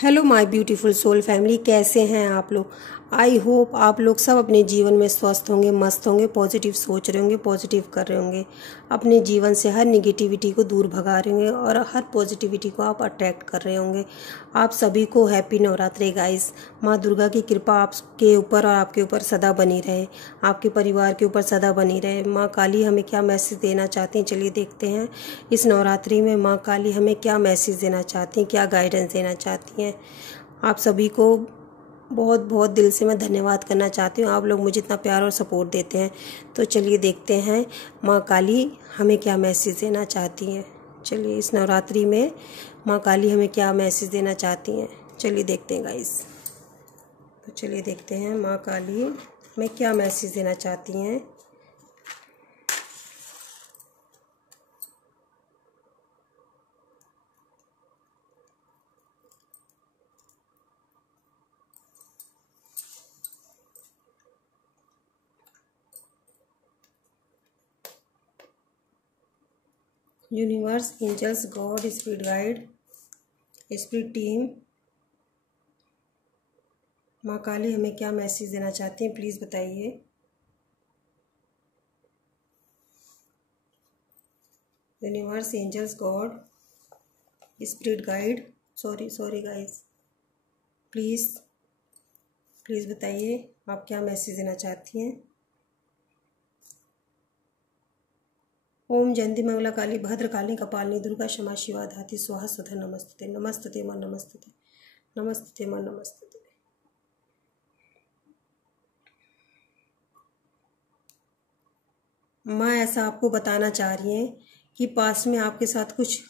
Hello my beautiful soul family, कैसे हैं आप लोग। आई होप आप लोग सब अपने जीवन में स्वस्थ होंगे, मस्त होंगे, पॉजिटिव सोच रहे होंगे, पॉजिटिव कर रहे होंगे, अपने जीवन से हर निगेटिविटी को दूर भगा रहे होंगे और हर पॉजिटिविटी को आप अट्रैक्ट कर रहे होंगे। आप सभी को हैप्पी नवरात्रि गाइस। माँ दुर्गा की कृपा आपके ऊपर और आपके ऊपर सदा बनी रहे, आपके परिवार के ऊपर सदा बनी रहे। माँ काली हमें क्या मैसेज देना चाहती हैं, चलिए देखते हैं इस नवरात्रि में माँ काली हमें क्या मैसेज देना चाहती हैं, क्या गाइडेंस देना चाहती हैं। आप सभी को बहुत बहुत दिल से मैं धन्यवाद करना चाहती हूँ, आप लोग मुझे इतना प्यार और सपोर्ट देते हैं। तो चलिए देखते हैं माँ काली हमें क्या मैसेज देना चाहती हैं। चलिए इस नवरात्रि में माँ काली हमें क्या मैसेज देना चाहती हैं, चलिए देखते हैं गाइस। तो चलिए देखते हैं माँ काली हमें क्या मैसेज देना चाहती हैं। Universe, angels, God, spirit guide, spirit team, माँ काली हमें क्या मैसेज देना चाहती हैं, प्लीज़ बताइए। Universe, angels, God, spirit guide, sorry guys, please बताइए आप क्या मैसेज देना चाहती हैं। ओम जयंती मंगला काली भद्रकाली कपालिनी दुर्गा क्षमा शिवा धात्री स्वाहा स्वधा नमस्ते नमस्ते मां नमस्ते मां नमस्ते। माँ ऐसा आपको बताना चाह रही हैं कि पास्ट में आपके साथ कुछ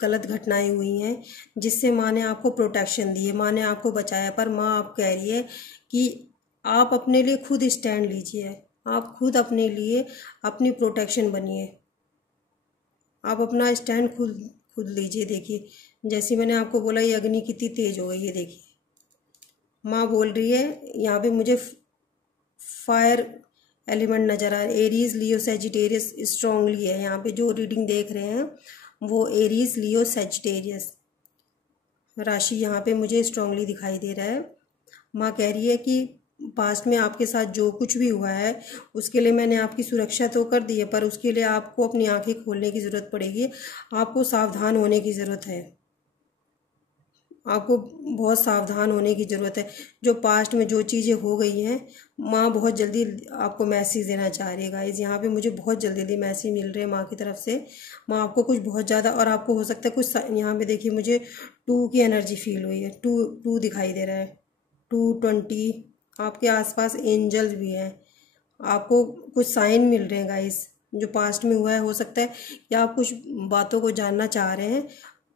गलत घटनाएं हुई हैं जिससे माँ ने आपको प्रोटेक्शन दी है, माँ ने आपको बचाया, पर माँ आप कह रही है कि आप अपने लिए खुद स्टैंड लीजिए, आप खुद अपने लिए अपनी प्रोटेक्शन बनिए, आप अपना स्टैंड खुद लीजिए। देखिए जैसे मैंने आपको बोला ये अग्नि कितनी तेज हो गई है, देखिए माँ बोल रही है यहाँ पे मुझे फायर एलिमेंट नज़र आ रहा है। एरीज, लियो, सेजिटेरियस स्ट्रांगली है। यहाँ पे जो रीडिंग देख रहे हैं वो एरीज, लियो, सेजिटेरियस राशि यहाँ पे मुझे स्ट्रांगली दिखाई दे रहा है। माँ कह रही है कि पास्ट में आपके साथ जो कुछ भी हुआ है उसके लिए मैंने आपकी सुरक्षा तो कर दी है, पर उसके लिए आपको अपनी आंखें खोलने की ज़रूरत पड़ेगी, आपको सावधान होने की ज़रूरत है, आपको बहुत सावधान होने की ज़रूरत है। जो पास्ट में जो चीज़ें हो गई हैं माँ बहुत जल्दी आपको मैसेज देना चाह रही है गाइस। यहाँ पे मुझे बहुत जल्दी जल्दी मैसेज मिल रहे हैं माँ की तरफ से। माँ आपको कुछ बहुत ज़्यादा, और आपको हो सकता है कुछ, यहाँ पे देखिए मुझे 2 की एनर्जी फील हुई है, 2 दिखाई दे रहा है, 220। आपके आसपास एंजल्स भी हैं, आपको कुछ साइन मिल रहे हैं गाइस जो पास्ट में हुआ है। हो सकता है कि आप कुछ बातों को जानना चाह रहे हैं,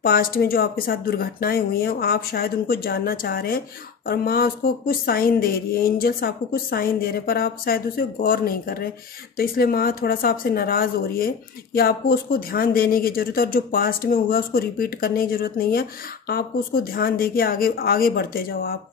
पास्ट में जो आपके साथ दुर्घटनाएं हुई हैं आप शायद उनको जानना चाह रहे हैं, और माँ उसको कुछ साइन दे रही है, एंजल्स आपको कुछ साइन दे रहे हैं, पर आप शायद उसे गौर नहीं कर रहे। तो इसलिए माँ थोड़ा सा आपसे नाराज़ हो रही है कि आपको उसको ध्यान देने की ज़रूरत है, और जो पास्ट में हुआ उसको रिपीट करने की ज़रूरत नहीं है, आपको उसको ध्यान दे के आगे आगे बढ़ते जाओ। आप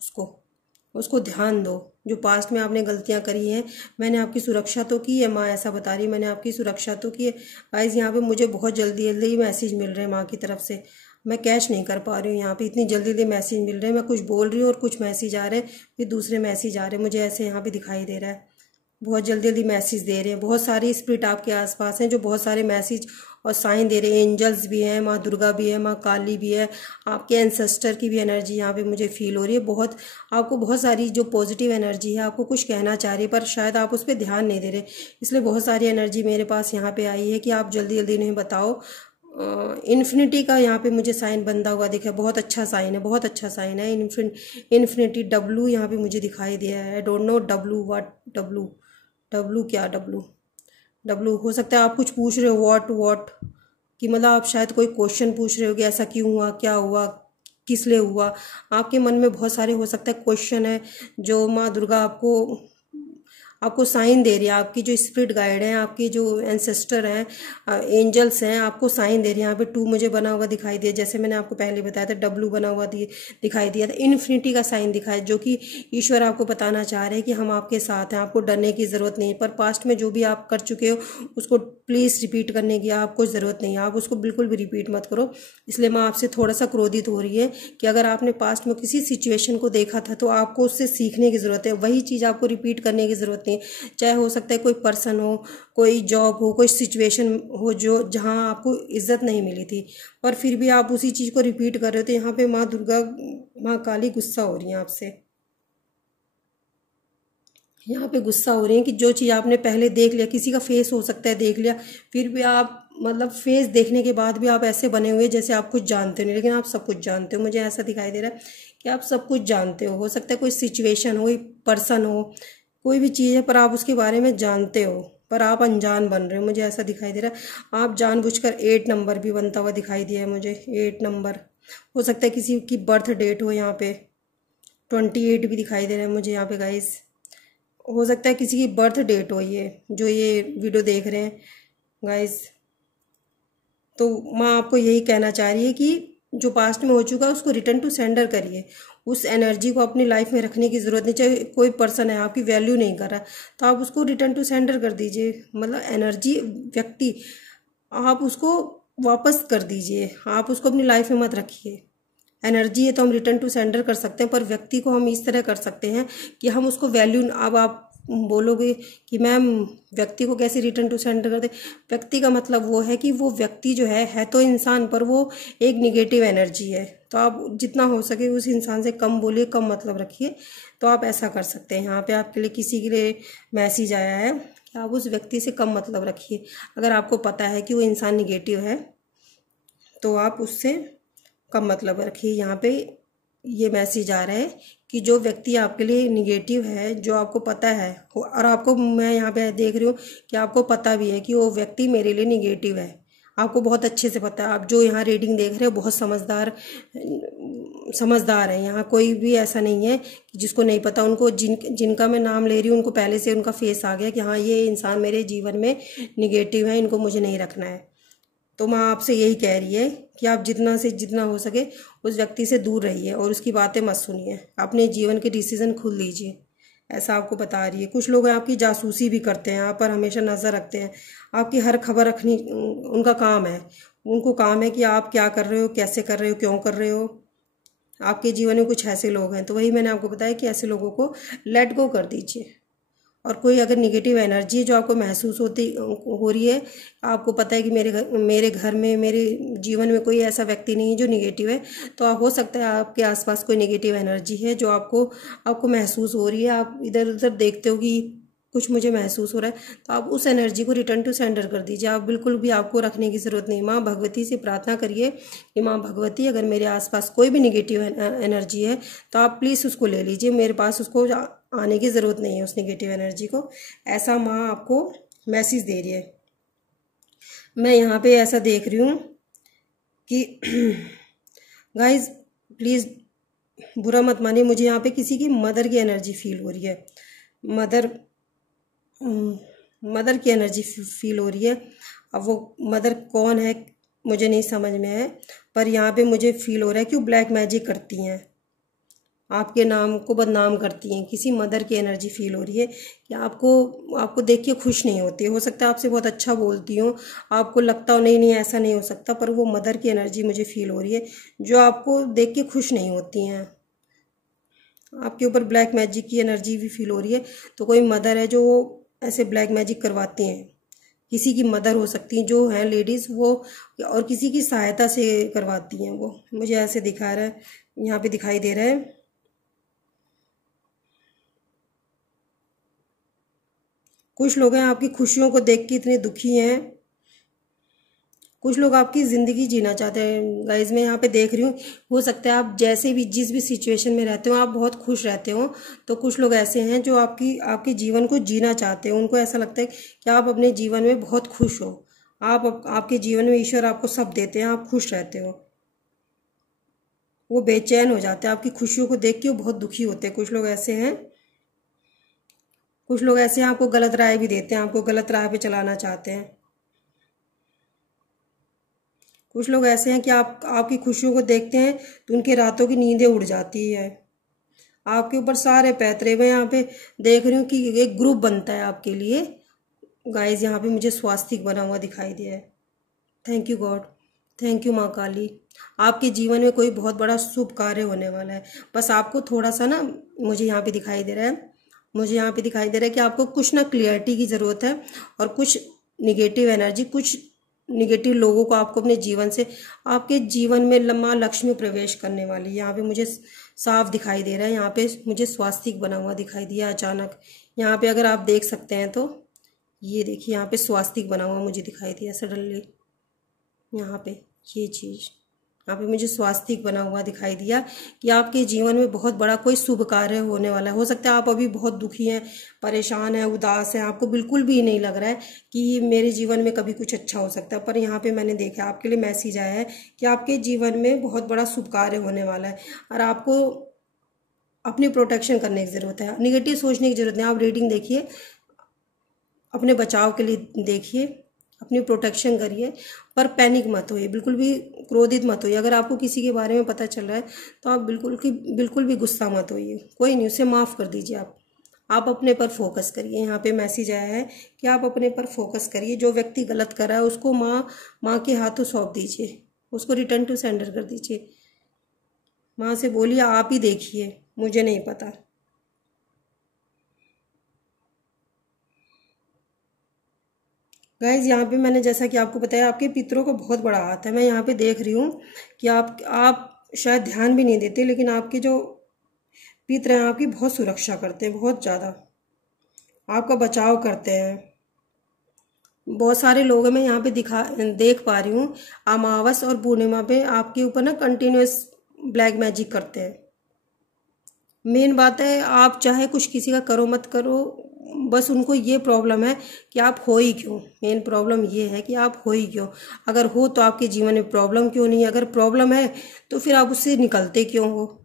उसको ध्यान दो। जो पास्ट में आपने गलतियां करी हैं, मैंने आपकी सुरक्षा तो की है, माँ ऐसा बता रही है, मैंने आपकी सुरक्षा तो की है। गाइस यहाँ पे मुझे बहुत जल्दी जल्दी मैसेज मिल रहे हैं माँ की तरफ से, मैं कैच नहीं कर पा रही हूँ। यहाँ पे इतनी जल्दी जल्दी मैसेज मिल रहे हैं, मैं कुछ बोल रही हूँ और कुछ मैसेज आ रहे हैं, फिर दूसरे मैसेज आ रहे हैं, मुझे ऐसे यहाँ पे दिखाई दे रहा है। बहुत जल्दी जल्दी मैसेज दे रहे हैं, बहुत सारी स्पिरिट आपके आसपास हैं जो बहुत सारे मैसेज और साइन दे रहे हैं। एंजल्स भी हैं, माँ दुर्गा भी है, माँ काली भी है, आपके एंसेस्टर की भी एनर्जी यहाँ पे मुझे फील हो रही है। बहुत आपको बहुत सारी जो पॉजिटिव एनर्जी है आपको कुछ कहना चाह रही है, पर शायद आप उस पर ध्यान नहीं दे रहे, इसलिए बहुत सारी एनर्जी मेरे पास यहाँ पे आई है कि आप जल्दी जल्दी इन्हें बताओ। इन्फिनिटी का यहाँ पे मुझे साइन बंधा हुआ दिखा है, बहुत अच्छा साइन है, बहुत अच्छा साइन है। इन्फिनिटी डब्लू यहाँ पे मुझे दिखाई दिया है। I don't know W what, W क्या, डब्लू हो सकता है आप कुछ पूछ रहे हो व्हाट कि मतलब आप शायद कोई क्वेश्चन पूछ रहे हो कि ऐसा क्यों हुआ, क्या हुआ, किस लिए हुआ। आपके मन में बहुत सारे हो सकता है क्वेश्चन है जो माँ दुर्गा आपको आपको साइन दे रही है, आपकी जो स्पिरिट गाइड है, आपकी जो एंसेस्टर हैं, एंजल्स हैं, आपको साइन दे रही है। यहाँ पे 2 मुझे बना हुआ दिखाई दिया, जैसे मैंने आपको पहले बताया था, W बना हुआ दिखाई दिया था, इन्फिनिटी का साइन दिखाया, जो कि ईश्वर आपको बताना चाह रहे हैं कि हम आपके साथ हैं, आपको डरने की ज़रूरत नहीं है। पर पास्ट में जो भी आप कर चुके हो उसको प्लीज़ रिपीट करने की आपको ज़रूरत नहीं है, आप उसको बिल्कुल भी रिपीट मत करो। इसलिए मैं आपसे थोड़ा सा क्रोधित हो रही है कि अगर आपने पास्ट में किसी सिचुएशन को देखा था तो आपको उससे सीखने की ज़रूरत है, वही चीज़ आपको रिपीट करने की ज़रूरत नहीं है। चाहे हो सकता है कोई पर्सन हो, कोई जॉब हो, कोई सिचुएशन हो जो जहाँ आपको इज्जत नहीं मिली थी, पर फिर भी आप उसी चीज़ को रिपीट कर रहे हो। तो यहाँ पे माँ दुर्गा, माँ काली गुस्सा हो रही हैं आपसे। यहाँ पे गुस्सा हो रही है कि जो चीज़ आपने पहले देख लिया, किसी का फेस हो सकता है देख लिया, फिर भी आप मतलब फेस देखने के बाद भी आप ऐसे बने हुए जैसे आप कुछ जानते नहीं, लेकिन आप सब कुछ जानते हो। मुझे ऐसा दिखाई दे रहा है कि आप सब कुछ जानते हो सकता है कोई सिचुएशन हो, कोई पर्सन हो, कोई भी चीज़ है, पर आप उसके बारे में जानते हो, पर आप अनजान बन रहे हो। मुझे ऐसा दिखाई दे रहा है आप जानबूझकर 8 नंबर भी बनता हुआ दिखाई दिया है मुझे। 8 नंबर हो सकता है किसी की बर्थ डेट हो, यहाँ पे 28 भी दिखाई दे रहा है मुझे यहाँ पे गाइस। हो सकता है किसी की बर्थ डेट हो, ये जो ये वीडियो देख रहे हैं गाइस। तो माँ आपको यही कहना चाह रही है कि जो पास्ट में हो चुका है उसको रिटर्न टू सेंडर करिए। उस एनर्जी को अपनी लाइफ में रखने की ज़रूरत नहीं। चाहे कोई पर्सन है आपकी वैल्यू नहीं कर रहा तो आप उसको रिटर्न टू सेंडर कर दीजिए। मतलब एनर्जी, व्यक्ति, आप उसको वापस कर दीजिए, आप उसको अपनी लाइफ में मत रखिए। एनर्जी है तो हम रिटर्न टू सेंडर कर सकते हैं, पर व्यक्ति को हम इस तरह कर सकते हैं कि हम उसको वैल्यू, अब आप बोलोगे कि मैम व्यक्ति को कैसे रिटर्न टू सेंडर कर दे। व्यक्ति का मतलब वो है कि वो व्यक्ति जो है तो इंसान, पर वो एक निगेटिव एनर्जी है। तो आप जितना हो सके उस इंसान से कम बोलिए, कम मतलब रखिए। तो आप ऐसा कर सकते हैं। यहाँ पे आपके लिए किसी के लिए मैसेज आया है कि आप उस व्यक्ति से कम मतलब रखिए। अगर आपको पता है कि वो इंसान निगेटिव है तो आप उससे कम मतलब रखिए। यहाँ पे ये मैसेज आ रहा है कि जो व्यक्ति आपके लिए निगेटिव है, जो आपको पता है, और आपको मैं यहाँ पे देख रही हूँ कि आपको पता भी है कि वो व्यक्ति मेरे लिए निगेटिव है, आपको बहुत अच्छे से पता है। आप जो यहाँ रीडिंग देख रहे हो बहुत समझदार है। यहाँ कोई भी ऐसा नहीं है कि जिसको नहीं पता। उनको जिनका मैं नाम ले रही हूँ उनको पहले से उनका फेस आ गया कि हाँ ये इंसान मेरे जीवन में निगेटिव है, इनको मुझे नहीं रखना है। तो माँ आपसे यही कह रही है कि आप जितना से जितना हो सके उस व्यक्ति से दूर रहिए और उसकी बातें मत सुनिए। अपने जीवन के डिसीजन खुद लीजिए, ऐसा आपको बता रही है। कुछ लोग आपकी जासूसी भी करते हैं, आप पर हमेशा नज़र रखते हैं, आपकी हर खबर रखनी उनका काम है। उनको काम है कि आप क्या कर रहे हो, कैसे कर रहे हो, क्यों कर रहे हो। आपके जीवन में कुछ ऐसे लोग हैं, तो वही मैंने आपको बताया कि ऐसे लोगों को लेट गो कर दीजिए। और कोई अगर निगेटिव एनर्जी जो आपको महसूस हो रही है, आपको पता है कि मेरे घर में, मेरे जीवन में कोई ऐसा व्यक्ति नहीं है जो निगेटिव है, तो आप हो सकता है आपके आसपास कोई निगेटिव एनर्जी है जो आपको महसूस हो रही है। आप इधर उधर देखते हो कि कुछ मुझे महसूस हो रहा है, तो आप उस एनर्जी को रिटर्न टू सेंडर कर दीजिए। आप बिल्कुल भी आपको रखने की ज़रूरत नहीं। माँ भगवती से प्रार्थना करिए कि माँ भगवती अगर मेरे आसपास कोई भी निगेटिव एनर्जी है तो आप प्लीज़ उसको ले लीजिए, मेरे पास उसको आने की ज़रूरत नहीं है, उस निगेटिव एनर्जी को। ऐसा माँ आपको मैसेज दे रही है। मैं यहाँ पे ऐसा देख रही हूँ कि गाइज प्लीज़ बुरा मत मानिए, मुझे यहाँ पे किसी की मदर की एनर्जी फील हो रही है। मदर की एनर्जी फील हो रही है। अब वो मदर कौन है मुझे नहीं समझ में है, पर यहाँ पे मुझे फील हो रहा है कि वो ब्लैक मैजिक करती हैं, आपके नाम को बदनाम करती हैं। किसी मदर की एनर्जी फील हो रही है कि आपको देख के खुश नहीं होती। हो सकता है आपसे बहुत अच्छा बोलती हो, आपको लगता हो नहीं नहीं ऐसा नहीं हो सकता, पर वो मदर की एनर्जी मुझे फील हो रही है जो आपको देख के खुश नहीं होती हैं। आपके ऊपर ब्लैक मैजिक की एनर्जी भी फील हो रही है। तो कोई मदर है जो ऐसे ब्लैक मैजिक करवाती हैं, किसी की मदर हो सकती हैं जो हैं लेडीज़ वो, और किसी की सहायता से करवाती हैं वो। मुझे ऐसे दिखा रहा है, यहाँ पे दिखाई दे रहा है। कुछ लोग हैं आपकी खुशियों को देख के इतने दुखी हैं। कुछ लोग आपकी ज़िंदगी जीना चाहते हैं गाइज। मैं यहाँ पे देख रही हूँ, हो सकता है आप जैसे भी जिस भी सिचुएशन में रहते हो आप बहुत खुश रहते हो, तो कुछ लोग ऐसे हैं जो आपके जीवन को जीना चाहते हो। उनको ऐसा लगता है कि आप अपने जीवन में बहुत खुश हो, आपके जीवन में ईश्वर आपको सब देते हैं, आप खुश रहते हो। वो बेचैन हो जाते हैं आपकी खुशियों को देख के, वो बहुत दुखी होते हैं। कुछ लोग ऐसे हैं कुछ लोग ऐसे हैं आपको गलत राय भी देते हैं, आपको गलत राह पे चलाना चाहते हैं। कुछ लोग ऐसे हैं कि आपकी खुशियों को देखते हैं तो उनकी रातों की नींदें उड़ जाती है। आपके ऊपर सारे पैतरे, मैं यहाँ पे देख रही हूँ कि एक ग्रुप बनता है आपके लिए। गाइस यहाँ पे मुझे स्वास्तिक बना हुआ दिखाई दिया है। Thank you God, thank you माँ काली। आपके जीवन में कोई बहुत बड़ा शुभ कार्य होने वाला है। बस आपको थोड़ा सा ना, मुझे यहाँ पे दिखाई दे रहा है, मुझे यहाँ पे दिखाई दे रहा है कि आपको कुछ ना क्लियरिटी की ज़रूरत है, और कुछ निगेटिव एनर्जी, कुछ निगेटिव लोगों को आपको अपने जीवन से, आपके जीवन में माँ लक्ष्मी प्रवेश करने वाली है। यहाँ पे मुझे साफ दिखाई दे रहा है। यहाँ पे मुझे स्वास्तिक बना हुआ दिखाई दिया अचानक। यहाँ पे अगर आप देख सकते हैं तो ये देखिए, यहाँ पे स्वास्तिक बना हुआ मुझे दिखाई दिया सडनली। यहाँ पे ये चीज़, यहाँ पे मुझे स्वास्तिक बना हुआ दिखाई दिया कि आपके जीवन में बहुत बड़ा कोई शुभ कार्य होने वाला है। हो सकता है आप अभी बहुत दुखी हैं, परेशान हैं, उदास हैं, आपको बिल्कुल भी नहीं लग रहा है कि मेरे जीवन में कभी कुछ अच्छा हो सकता है, पर यहाँ पे मैंने देखा आपके लिए मैसेज आया है कि आपके जीवन में बहुत बड़ा शुभ कार्य होने वाला है, और आपको अपनी प्रोटेक्शन करने की ज़रूरत है, निगेटिव सोचने की ज़रूरत नहीं। आप रीडिंग देखिए, अपने बचाव के लिए देखिए, अपनी प्रोटेक्शन करिए, पर पैनिक मत होइए, बिल्कुल भी क्रोधित मत होइए। अगर आपको किसी के बारे में पता चल रहा है तो आप बिल्कुल भी गुस्सा मत होइए, कोई नहीं, उसे माफ़ कर दीजिए। आप अपने पर फोकस करिए। यहाँ पे मैसेज आया है कि आप अपने पर फोकस करिए। जो व्यक्ति गलत कर रहा है उसको माँ के हाथों सौंप दीजिए, उसको रिटर्न टू सेंडर कर दीजिए। माँ से बोलिए आप ही देखिए, मुझे नहीं पता। गाइज यहाँ पे मैंने जैसा कि आपको बताया, आपके पितरों को बहुत बड़ा हाथ है। मैं यहाँ पे देख रही हूँ कि आप शायद ध्यान भी नहीं देते, लेकिन आपके जो पितर हैं आपकी बहुत सुरक्षा करते हैं, बहुत ज़्यादा आपका बचाव करते हैं। बहुत सारे लोग मैं यहाँ पे देख पा रही हूँ, अमावस और पूर्णिमा पे आपके ऊपर ना कंटिन्यूस ब्लैक मैजिक करते हैं। मेन बात है, आप चाहे कुछ किसी का करो मत करो, बस उनको ये प्रॉब्लम है कि आप हो ही क्यों। मेन प्रॉब्लम ये है कि आप हो ही क्यों। अगर हो तो आपके जीवन में प्रॉब्लम क्यों नहीं है, अगर प्रॉब्लम है तो फिर आप उससे निकलते क्यों हो।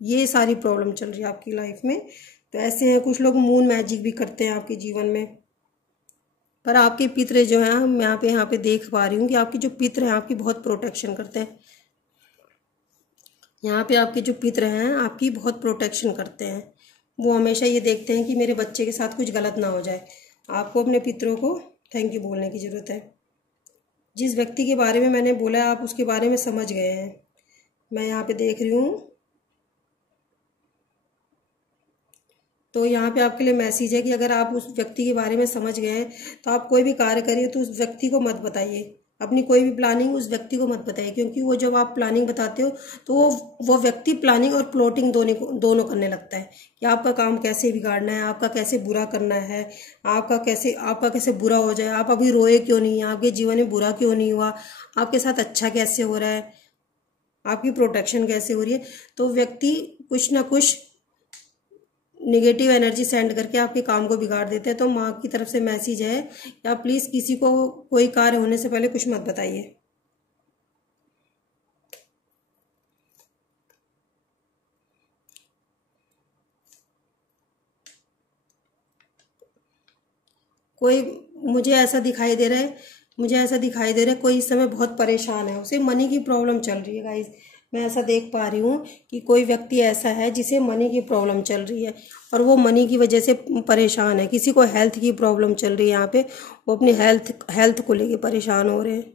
ये सारी प्रॉब्लम चल रही है आपकी लाइफ में। तो ऐसे हैं कुछ लोग मून मैजिक भी करते हैं आपके जीवन में, पर आपके पितर जो हैं, मैं यहाँ पे देख पा रही हूँ कि आपके जो पितर हैं आपकी बहुत प्रोटेक्शन करते हैं। यहाँ पे आपके जो पितर हैं आपकी बहुत प्रोटेक्शन करते हैं। वो हमेशा ये देखते हैं कि मेरे बच्चे के साथ कुछ गलत ना हो जाए। आपको अपने पितरों को थैंक यू बोलने की ज़रूरत है। जिस व्यक्ति के बारे में मैंने बोला है आप उसके बारे में समझ गए हैं। मैं यहाँ पे देख रही हूँ, तो यहाँ पे आपके लिए मैसेज है कि अगर आप उस व्यक्ति के बारे में समझ गए हैं तो आप कोई भी कार्य करिए तो उस व्यक्ति को मत बताइए। अपनी कोई भी प्लानिंग उस व्यक्ति को मत बताइए, क्योंकि वो जब आप प्लानिंग बताते हो तो वो व्यक्ति प्लानिंग और प्लॉटिंग दोनों करने लगता है कि आपका काम कैसे बिगाड़ना है, आपका कैसे बुरा करना है, आपका कैसे बुरा हो जाए। आप अभी रोए क्यों नहीं, आपके जीवन में बुरा क्यों नहीं हुआ, आपके साथ अच्छा कैसे हो रहा है, आपकी प्रोटेक्शन कैसे हो रही है। तो व्यक्ति कुछ ना कुछ निगेटिव एनर्जी सेंड करके आपके काम को बिगाड़ देते हैं। तो माँ की तरफ से मैसेज है कि आप प्लीज़ किसी को कोई कार्य होने से पहले कुछ मत बताइए। कोई मुझे ऐसा दिखाई दे रहा है, कोई इस समय बहुत परेशान है, उसे मनी की प्रॉब्लम चल रही है। गाइस मैं ऐसा देख पा रही हूँ कि कोई व्यक्ति ऐसा है जिसे मनी की प्रॉब्लम चल रही है और वो मनी की वजह से परेशान है। किसी को हेल्थ की प्रॉब्लम चल रही है, यहाँ पे वो अपने हेल्थ को लेके परेशान हो रहे हैं।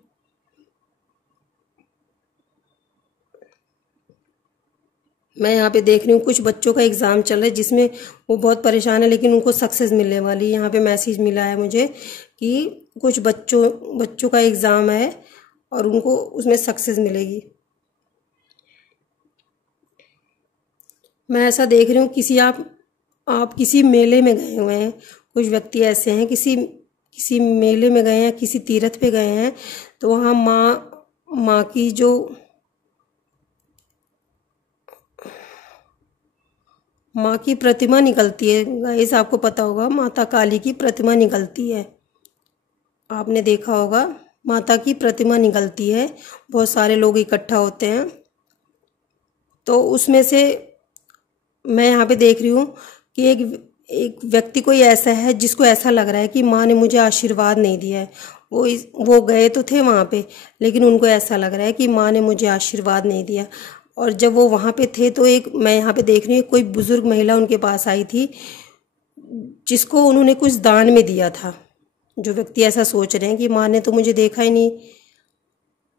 मैं यहाँ पे देख रही हूँ कुछ बच्चों का एग्ज़ाम चल रहा है जिसमें वो बहुत परेशान है, लेकिन उनको सक्सेस मिलने वाली है। यहाँ पे मैसेज मिला है मुझे कि कुछ बच्चों का एग्ज़ाम है और उनको उसमें सक्सेस मिलेगी। मैं ऐसा देख रही हूँ आप किसी मेले में गए हुए हैं। कुछ व्यक्ति ऐसे हैं किसी मेले में गए हैं, किसी तीर्थ पे गए हैं, तो वहाँ माँ की जो माँ की प्रतिमा निकलती है। गाइस आपको पता होगा माता काली की प्रतिमा निकलती है, आपने देखा होगा माता की प्रतिमा निकलती है, बहुत सारे लोग इकट्ठा होते हैं। तो उसमें से मैं यहाँ पे देख रही हूँ कि एक व्यक्ति कोई ऐसा है जिसको ऐसा लग रहा है कि माँ ने मुझे आशीर्वाद नहीं दिया है। वो गए तो थे वहाँ पे, लेकिन उनको ऐसा लग रहा है कि माँ ने मुझे आशीर्वाद नहीं दिया। और जब वो वहाँ पे थे तो एक मैं यहाँ पे देख रही हूँ, कोई बुजुर्ग महिला उनके पास आई थी जिसको उन्होंने कुछ दान में दिया था। जो व्यक्ति ऐसा सोच रहे हैं कि माँ ने तो मुझे देखा ही नहीं।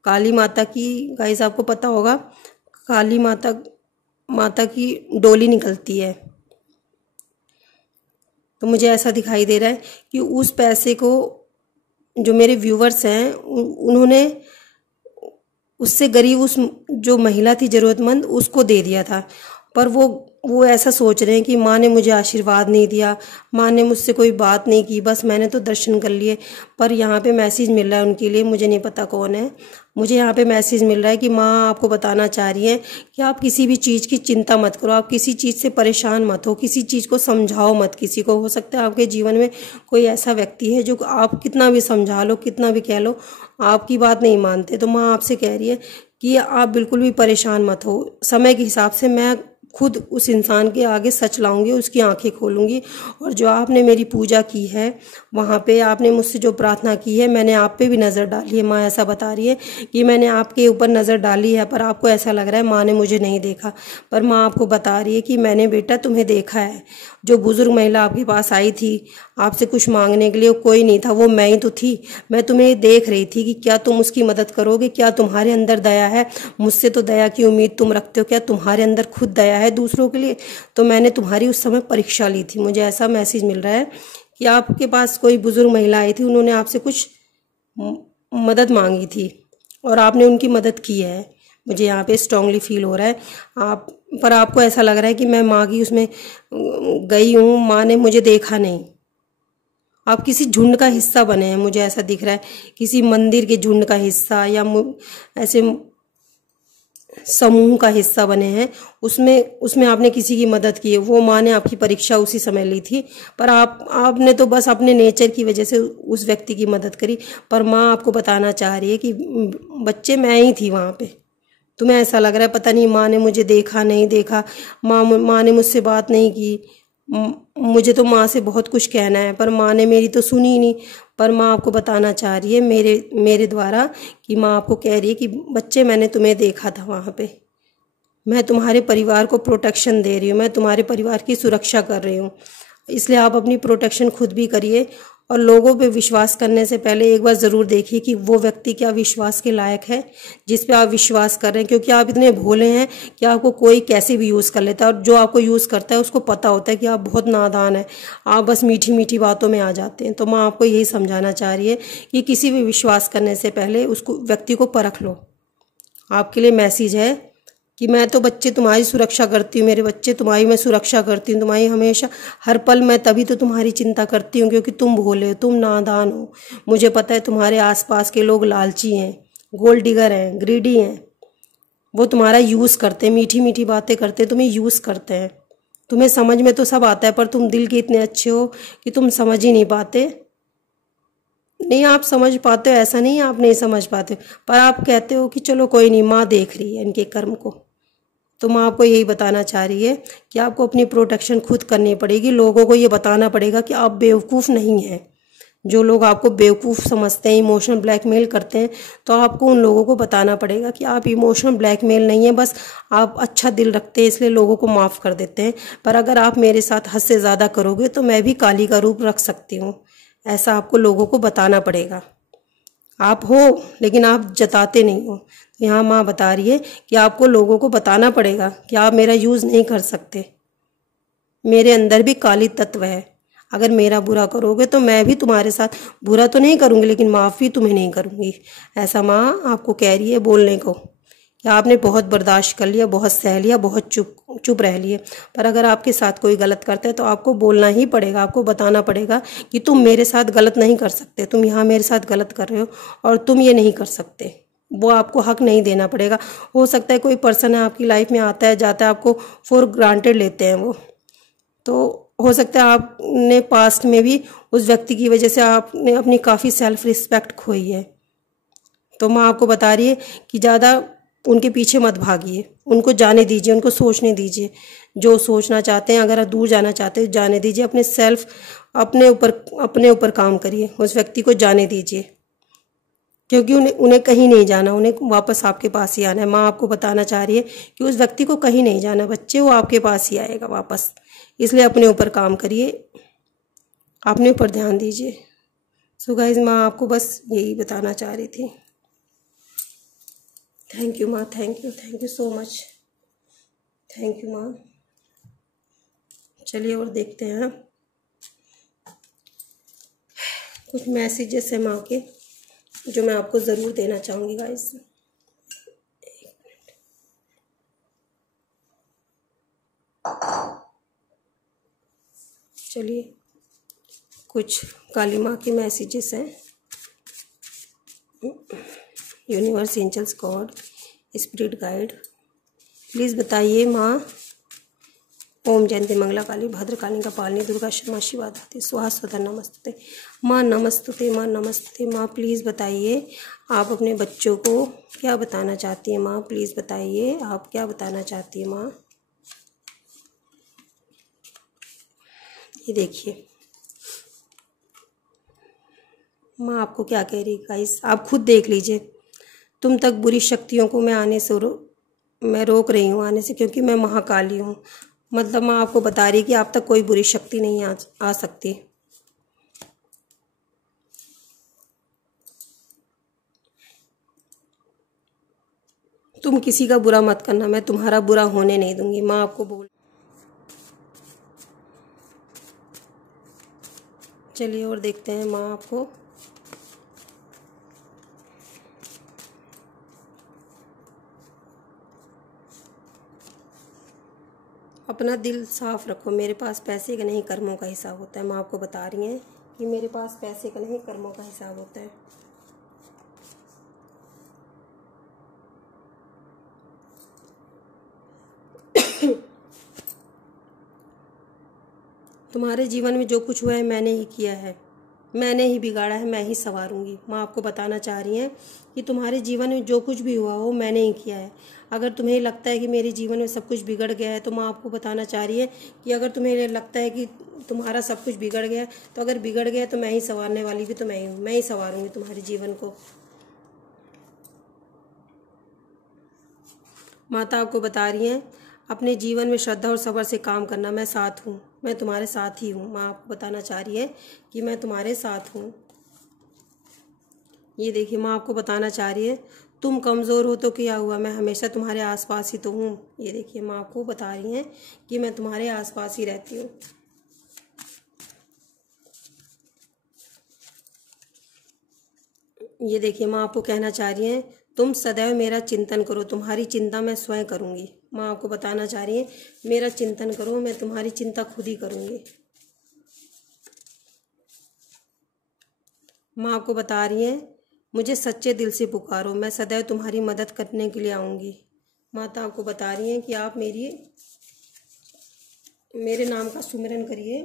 काली माता की, गाइस आपको पता होगा, काली माता की डोली निकलती है। तो मुझे ऐसा दिखाई दे रहा है कि उस पैसे को जो मेरे व्यूवर्स हैं उन्होंने उससे गरीब, उस जो महिला थी ज़रूरतमंद, उसको दे दिया था। पर वो ऐसा सोच रहे हैं कि माँ ने मुझे आशीर्वाद नहीं दिया, माँ ने मुझसे कोई बात नहीं की, बस मैंने तो दर्शन कर लिए। पर यहाँ पे मैसेज मिल रहा है उनके लिए, मुझे नहीं पता कौन है, मुझे यहाँ पे मैसेज मिल रहा है कि माँ आपको बताना चाह रही है कि आप किसी भी चीज़ की चिंता मत करो, आप किसी चीज़ से परेशान मत हो, किसी चीज़ को समझाओ मत किसी को। हो सकता है आपके जीवन में कोई ऐसा व्यक्ति है जो आप कितना भी समझा लो, कितना भी कह लो, आपकी बात नहीं मानते। तो माँ आपसे कह रही है कि आप बिल्कुल भी परेशान मत हो। समय के हिसाब से मैं खुद उस इंसान के आगे सच लाऊंगी, उसकी आंखें खोलूंगी। और जो आपने मेरी पूजा की है, वहाँ पे आपने मुझसे जो प्रार्थना की है, मैंने आप पे भी नज़र डाली है। माँ ऐसा बता रही है कि मैंने आपके ऊपर नज़र डाली है, पर आपको ऐसा लग रहा है माँ ने मुझे नहीं देखा। पर माँ आपको बता रही है कि मैंने बेटा तुम्हें देखा है। जो बुजुर्ग महिला आपके पास आई थी आपसे कुछ मांगने के लिए, कोई नहीं था, वो मैं ही तो थी। मैं तुम्हें देख रही थी कि क्या तुम उसकी मदद करोगे, क्या तुम्हारे अंदर दया है। मुझसे तो दया की उम्मीद तुम रखते हो, क्या तुम्हारे अंदर खुद दया है दूसरों के लिए। तो मैंने तुम्हारी उस समय परीक्षा ली थी। मुझे ऐसा मैसेज मिल रहा है कि आपके पास कोई बुजुर्ग महिला आई थी, उन्होंने आपसे कुछ मदद मांगी थी और आपने उनकी मदद की है। मुझे यहाँ पे स्ट्रांगली फील हो रहा है। पर आपको ऐसा लग रहा है कि मैं माँ की उसमें गई हूँ, माँ ने मुझे देखा नहीं। आप किसी झुंड का हिस्सा बने हैं, मुझे ऐसा दिख रहा है, किसी मंदिर के झुंड का हिस्सा या ऐसे समूह का हिस्सा बने हैं। उसमें आपने किसी की मदद की है। वो माँ ने आपकी परीक्षा उसी समय ली थी, पर आपने तो बस अपने नेचर की वजह से उस व्यक्ति की मदद करी। पर माँ आपको बताना चाह रही है कि बच्चे मैं ही थी वहाँ पे। तुम्हें ऐसा लग रहा है पता नहीं माँ ने मुझे देखा नहीं देखा, माँ ने मुझसे बात नहीं की, मुझे तो माँ से बहुत कुछ कहना है, पर माँ ने मेरी तो सुनी ही नहीं। पर माँ आपको बताना चाह रही है मेरे द्वारा कि माँ आपको कह रही है कि बच्चे मैंने तुम्हें देखा था वहाँ पे। मैं तुम्हारे परिवार को प्रोटेक्शन दे रही हूँ, मैं तुम्हारे परिवार की सुरक्षा कर रही हूँ। इसलिए आप अपनी प्रोटेक्शन खुद भी करिए। और लोगों पे विश्वास करने से पहले एक बार ज़रूर देखिए कि वो व्यक्ति क्या विश्वास के लायक है जिस पे आप विश्वास कर रहे हैं। क्योंकि आप इतने भोले हैं कि आपको कोई कैसे भी यूज़ कर लेता है, और जो आपको यूज़ करता है उसको पता होता है कि आप बहुत नादान हैं, आप बस मीठी मीठी बातों में आ जाते हैं। तो मैं आपको यही समझाना चाह रही है कि किसी भी विश्वास करने से पहले उसको व्यक्ति को परख लो। आपके लिए मैसेज है कि मैं तो बच्चे तुम्हारी सुरक्षा करती हूँ, मेरे बच्चे तुम्हारी मैं सुरक्षा करती हूँ, तुम्हारी हमेशा हर पल मैं तभी तो तुम्हारी चिंता करती हूँ क्योंकि तुम भोले हो, तुम नादान हो। मुझे पता है तुम्हारे आसपास के लोग लालची हैं, गोल्ड डिगर हैं, ग्रीडी हैं। वो तुम्हारा यूज़ करते हैं, मीठी मीठी बातें करते हैं, तुम्हें यूज़ करते हैं। तुम्हें समझ में तो सब आता है, पर तुम दिल के इतने अच्छे हो कि तुम समझ ही नहीं पाते। नहीं, आप समझ पाते हो, ऐसा नहीं आप नहीं समझ पाते, पर आप कहते हो कि चलो कोई नहीं, माँ देख रही है इनके कर्म को। तो माँ आपको यही बताना चाह रही है कि आपको अपनी प्रोटेक्शन खुद करनी पड़ेगी। लोगों को ये बताना पड़ेगा कि आप बेवकूफ़ नहीं हैं। जो लोग आपको बेवकूफ़ समझते हैं, इमोशनल ब्लैकमेल करते हैं, तो आपको उन लोगों को बताना पड़ेगा कि आप इमोशनल ब्लैकमेल नहीं है, बस आप अच्छा दिल रखते हैं इसलिए लोगों को माफ़ कर देते हैं। पर अगर आप मेरे साथ हद से ज़्यादा करोगे तो मैं भी काली का रूप रख सकती हूँ, ऐसा आपको लोगों को बताना पड़ेगा। आप हो लेकिन आप जताते नहीं हो। तो यहाँ माँ बता रही है कि आपको लोगों को बताना पड़ेगा कि आप मेरा यूज़ नहीं कर सकते, मेरे अंदर भी काली तत्व है। अगर मेरा बुरा करोगे तो मैं भी तुम्हारे साथ बुरा तो नहीं करूँगी, लेकिन माफ़ भी तुम्हें नहीं करूँगी। ऐसा माँ आपको कह रही है बोलने को कि आपने बहुत बर्दाश्त कर लिया, बहुत सह लिया, बहुत चुप रह लिए। पर अगर आपके साथ कोई गलत करता है तो आपको बोलना ही पड़ेगा, आपको बताना पड़ेगा कि तुम मेरे साथ गलत नहीं कर सकते, तुम यहाँ मेरे साथ गलत कर रहे हो और तुम ये नहीं कर सकते। वो आपको हक नहीं देना पड़ेगा। हो सकता है कोई पर्सन है आपकी लाइफ में आता है जाता है, आपको फॉर ग्रांटेड लेते हैं वो, तो हो सकता है आपने पास्ट में भी उस व्यक्ति की वजह से आपने अपनी काफ़ी सेल्फ रिस्पेक्ट खोई है। तो माँ आपको बता रही है कि ज़्यादा उनके पीछे मत भागिए, उनको जाने दीजिए, उनको सोचने दीजिए जो सोचना चाहते हैं। अगर आप दूर जाना चाहते हैं जाने दीजिए, अपने ऊपर काम करिए, उस व्यक्ति को जाने दीजिए, क्योंकि उन्हें उन्हें कहीं नहीं जाना, उन्हें वापस आपके पास ही आना है। माँ आपको बताना चाह रही है कि उस व्यक्ति को कहीं नहीं जाना बच्चे, वो आपके पास ही आएगा वापस। इसलिए अपने ऊपर काम करिए, अपने ऊपर ध्यान दीजिए। सो गाइस, माँ आपको बस यही बताना चाह रही थी। थैंक यू माँ, thank you so much, thank you माँ। चलिए और देखते हैं कुछ मैसेजेस हैं माँ के जो मैं आपको ज़रूर देना चाहूँगी गाइस। चलिए कुछ काली माँ के मैसेजेस हैं। Universe, angels, God, spirit guide, please बताइए माँ। ओम जयंती मंगला काली भद्रकाली कपालिनी दुर्गा क्षमा शिवा धात्री स्वाहा स्वधा नमस्ते माँ, नमस्तुते माँ, नमस्ते माँ। प्लीज़ बताइए आप अपने बच्चों को क्या बताना चाहती हैं माँ, प्लीज़ बताइए आप क्या बताना चाहती हैं माँ। ये देखिए माँ आपको क्या कह रही है गाइस, आप खुद देख लीजिए। तुम तक बुरी शक्तियों को मैं आने से मैं रोक रही हूँ आने से, क्योंकि मैं महाकाली हूँ। मतलब माँ आपको बता रही है कि आप तक कोई बुरी शक्ति नहीं आ सकती। तुम किसी का बुरा मत करना, मैं तुम्हारा बुरा होने नहीं दूंगी, माँ आपको बोल। चलिए और देखते हैं माँ आपको। अपना दिल साफ रखो, मेरे पास पैसे का नहीं कर्मों का हिसाब होता है। माँ आपको बता रही हैं कि मेरे पास पैसे का नहीं कर्मों का हिसाब होता है। तुम्हारे जीवन में जो कुछ हुआ है मैंने ही किया है, मैंने ही बिगाड़ा है, मैं ही संवारूंगी। माँ आपको बताना चाह रही हैं कि तुम्हारे जीवन में जो कुछ भी हुआ हो मैंने ही किया है। अगर तुम्हें लगता है कि मेरे जीवन में सब कुछ बिगड़ गया है, तो माँ आपको बताना चाह रही है कि अगर तुम्हें लगता है कि तुम्हारा सब कुछ बिगड़ गया है, तो अगर बिगड़ गया तो मैं ही संवारने वाली भी तो मैं ही हूँ, मैं ही संवारूंगी तुम्हारे जीवन को। माता आपको बता रही हैं अपने जीवन में श्रद्धा और सब्र से काम करना, मैं साथ हूँ, मैं तुम्हारे साथ ही हूँ। माँ आपको बताना चाह रही है कि मैं तुम्हारे साथ हूँ। ये देखिए माँ आपको बताना चाह रही है तुम कमज़ोर हो तो क्या हुआ, मैं हमेशा तुम्हारे आसपास ही तो हूँ। ये देखिए माँ आपको बता रही हैं कि मैं तुम्हारे आसपास ही रहती हूँ। ये देखिए माँ आपको कहना चाह रही हैं तुम सदैव मेरा चिंतन करो, तुम्हारी चिंता मैं स्वयं करूँगी। माँ आपको बताना चाह रही है मेरा चिंतन करो, मैं तुम्हारी चिंता खुद ही करूँगी। माँ आपको बता रही हैं मुझे सच्चे दिल से पुकारो, मैं सदैव तुम्हारी मदद करने के लिए आऊँगी। माता आपको बता रही हैं कि आप मेरे नाम का सुमिरन करिए।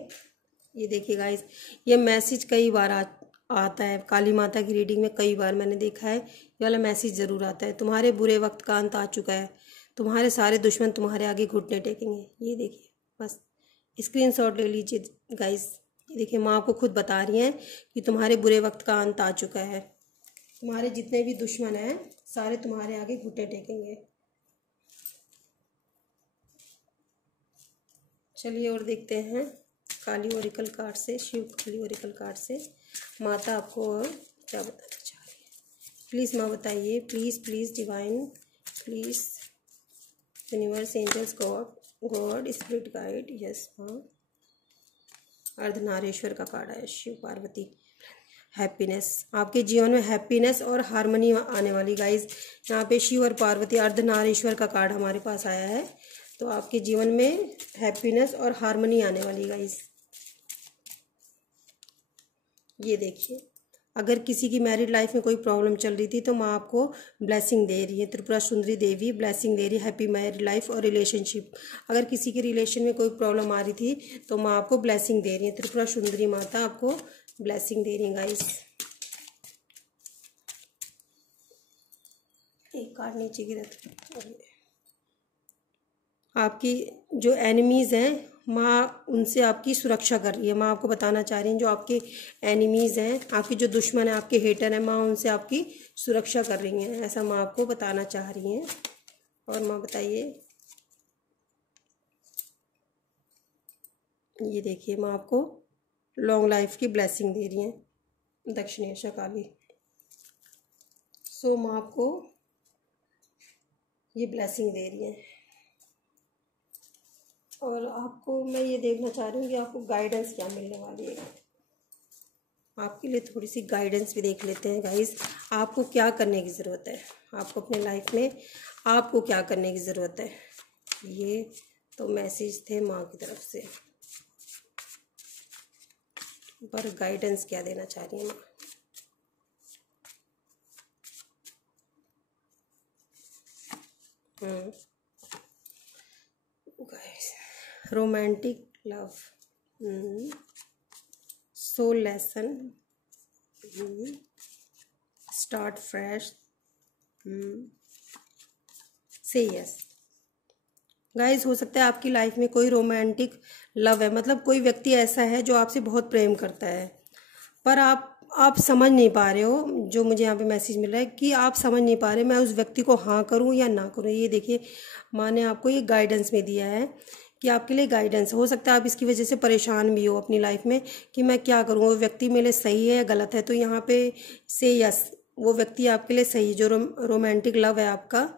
ये देखिए गाइस, ये मैसेज कई बार आता है काली माता की रीडिंग में, कई बार मैंने देखा है ये वाला मैसेज ज़रूर आता है। तुम्हारे बुरे वक्त का अंत आ चुका है, तुम्हारे सारे दुश्मन तुम्हारे आगे घुटने टेकेंगे। ये देखिए बस स्क्रीनशॉट ले लीजिए गाइस। ये देखिए माँ आपको खुद बता रही हैं कि तुम्हारे बुरे वक्त का अंत आ चुका है, तुम्हारे जितने भी दुश्मन हैं सारे तुम्हारे आगे घुटने टेकेंगे। चलिए और देखते हैं काली ओरिकल कार्ड से, शिव काली ओरिकल कार्ड से माता आपको और क्या बताना चाह रही है। प्लीज़ माँ बताइए, please please divine, please universe, angels, God spirit guide. Yes माँ। अर्धनारीश्वर का कार्ड है, शिव पार्वती। हैप्पीनेस, आपके जीवन में हैप्पीनेस और हार्मनी आने वाली गाइज। यहाँ पे शिव और पार्वती अर्धनारीश्वर का कार्ड हमारे पास आया है, तो आपके जीवन में हैप्पीनेस और हार्मनी आने वाली गाइज। ये देखिए अगर किसी की मैरिड लाइफ में कोई प्रॉब्लम चल रही थी तो माँ आपको ब्लेसिंग दे रही है, त्रिपुरा सुंदरी देवी ब्लेसिंग दे रही है, हैप्पी मैरिड लाइफ और रिलेशनशिप। अगर किसी के रिलेशन में कोई प्रॉब्लम आ रही थी तो माँ आपको ब्लेसिंग दे रही है, त्रिपुरा सुंदरी माता आपको ब्लेसिंग दे रही है गाइस। एक कार्ड नीचे गिरा था। आपकी जो एनिमीज़ हैं माँ उनसे आपकी सुरक्षा कर रही है। माँ आपको बताना चाह रही हैं जो आपके एनिमीज़ हैं, आपके जो दुश्मन हैं, आपके हेटर हैं, माँ उनसे आपकी सुरक्षा कर रही हैं, ऐसा माँ आपको बताना चाह रही हैं। और माँ बताइए, ये देखिए माँ आपको लॉन्ग लाइफ की ब्लेसिंग दे रही हैं दक्षिणेश्वर काली। सो माँ आपको ये ब्लेसिंग दे रही हैं। और आपको मैं ये देखना चाह रही हूँ कि आपको गाइडेंस क्या मिलने वाली है। आपके लिए थोड़ी सी गाइडेंस भी देख लेते हैं गाइस। आपको क्या करने की ज़रूरत है, आपको अपने लाइफ में आपको क्या करने की ज़रूरत है। ये तो मैसेज थे माँ की तरफ से, पर गाइडेंस क्या देना चाह रही है माँ। Guys, romantic love, soul lesson, start fresh, से यस। गाइस, हो सकता है आपकी लाइफ में कोई रोमांटिक लव है, मतलब कोई व्यक्ति ऐसा है जो आपसे बहुत प्रेम करता है, पर आप समझ नहीं पा रहे हो। जो मुझे यहाँ पे मैसेज मिल रहा है कि आप समझ नहीं पा रहे मैं उस व्यक्ति को हाँ करूँ या ना करूँ। ये देखिए माँ ने आपको ये गाइडेंस में दिया है कि आपके लिए गाइडेंस। हो सकता है आप इसकी वजह से परेशान भी हो अपनी लाइफ में कि मैं क्या करूँ, वो व्यक्ति मेरे लिए सही है या गलत है। तो यहाँ पे से यस, वो व्यक्ति आपके लिए सही है। जो रोमांटिक लव है आपका,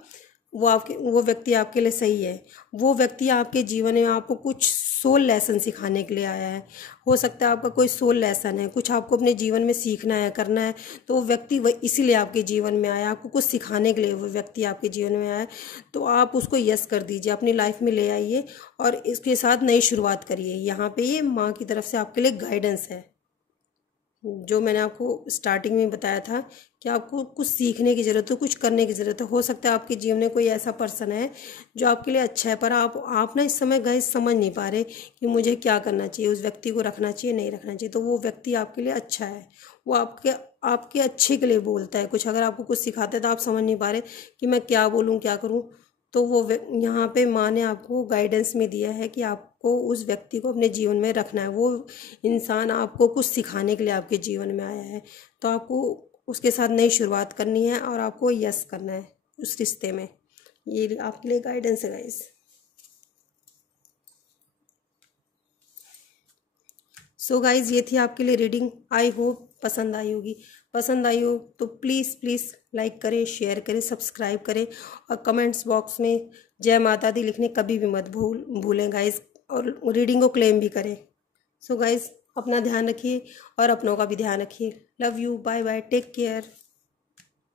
वो व्यक्ति आपके लिए सही है। वो व्यक्ति आपके जीवन में आपको कुछ सोल लेसन सिखाने के लिए आया है। हो सकता है आपका कोई सोल लेसन है, कुछ आपको अपने जीवन में सीखना है, करना है, तो वो व्यक्ति इसीलिए आपके जीवन में आया, आपको कुछ सिखाने के लिए वो व्यक्ति आपके जीवन में आया है। तो आप उसको यस कर दीजिए, अपनी लाइफ में ले आइए और इसके साथ नई शुरुआत करिए। यहाँ पे ये माँ की तरफ से आपके लिए गाइडेंस है। जो मैंने आपको स्टार्टिंग में बताया था कि आपको कुछ सीखने की ज़रूरत है, कुछ करने की ज़रूरत है। हो सकता है आपके जीवन में कोई ऐसा पर्सन है जो आपके लिए अच्छा है, पर आप ना इस समय गाइस समझ नहीं पा रहे कि मुझे क्या करना चाहिए, उस व्यक्ति को रखना चाहिए नहीं रखना चाहिए। तो वो व्यक्ति आपके लिए अच्छा है, वो आपके अच्छे के लिए बोलता है कुछ। अगर आपको कुछ सिखाता है तो आप समझ नहीं पा रहे कि मैं क्या बोलूँ क्या करूँ, तो वो यहाँ पे माँ ने आपको गाइडेंस में दिया है कि आपको उस व्यक्ति को अपने जीवन में रखना है। वो इंसान आपको कुछ सिखाने के लिए आपके जीवन में आया है, तो आपको उसके साथ नई शुरुआत करनी है और आपको यस करना है उस रिश्ते में। ये आपके लिए गाइडेंस है गाइस। सो गाइज, ये थी आपके लिए रीडिंग। आई होप पसंद आई होगी। पसंद आई हो तो प्लीज़ प्लीज़ लाइक करें, शेयर करें, सब्सक्राइब करें और कमेंट्स बॉक्स में जय माता दी लिखने कभी भी मत भूलें गाइज, और रीडिंग को क्लेम भी करें। सो गाइज, अपना ध्यान रखिए और अपनों का भी ध्यान रखिए। Love you, bye bye, take care,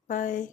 bye.